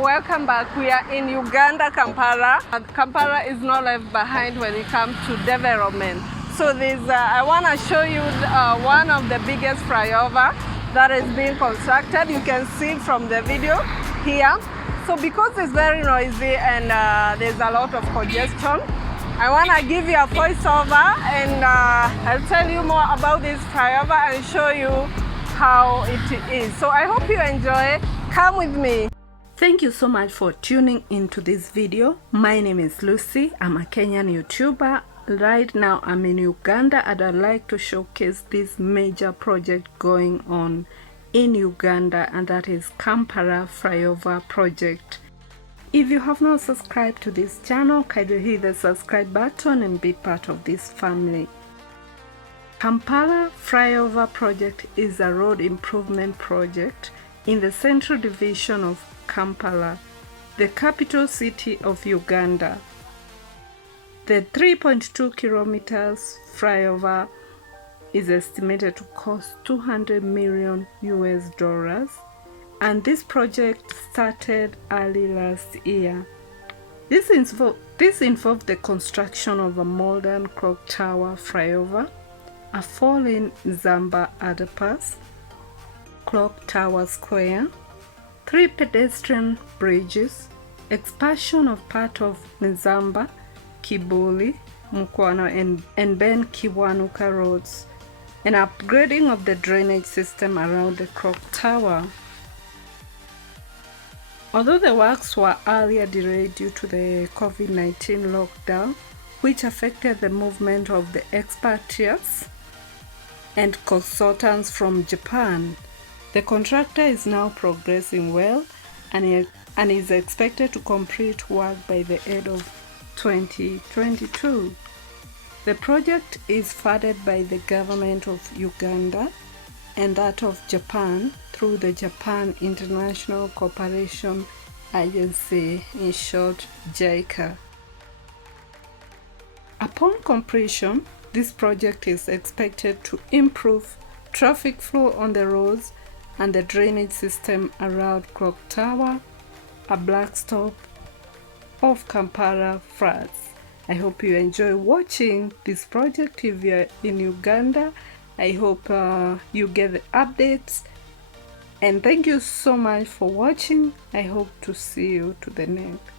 welcome back. We are in Uganda, Kampala. Kampala is not left behind when it comes to development. So I want to show you one of the biggest flyover that is being constructed. You can see from the video here. So because it's very noisy and there's a lot of congestion, I want to give you a voiceover and I'll tell you more about this flyover and show you how it is. So I hope you enjoy. Come with me. Thank you so much for tuning into this video. My name is Lucy. I'm a Kenyan YouTuber. Right now I'm in Uganda and I'd like to showcase this major project going on in Uganda, and that is Kampala Flyover project. If you have not subscribed to this channel, kindly hit the subscribe button and be part of this family. Kampala Flyover project is a road improvement project in the Central Division of Kampala, the capital city of Uganda. The 3.2 kilometers flyover is estimated to cost $200 million, and this project started early last year. This involved the construction of a modern clock tower flyover, a fallen Zamba underpass, clock tower square, 3 pedestrian bridges, expansion of part of Nzamba, Kibuli, Mukwano and Ben Kiwanuka roads, and upgrading of the drainage system around the clock tower. Although the works were earlier delayed due to the COVID-19 lockdown, which affected the movement of the expatriates and consultants from Japan, the contractor is now progressing well and is expected to complete work by the end of 2022. The project is funded by the government of Uganda and that of Japan through the Japan International Cooperation Agency, in short JICA. Upon completion, this project is expected to improve traffic flow on the roads and the drainage system around Clock Tower, a backstop of Kampala floods. I hope you enjoy watching this project. If you're in Uganda, I hope you get the updates, and thank you so much for watching. I hope to see you to the next.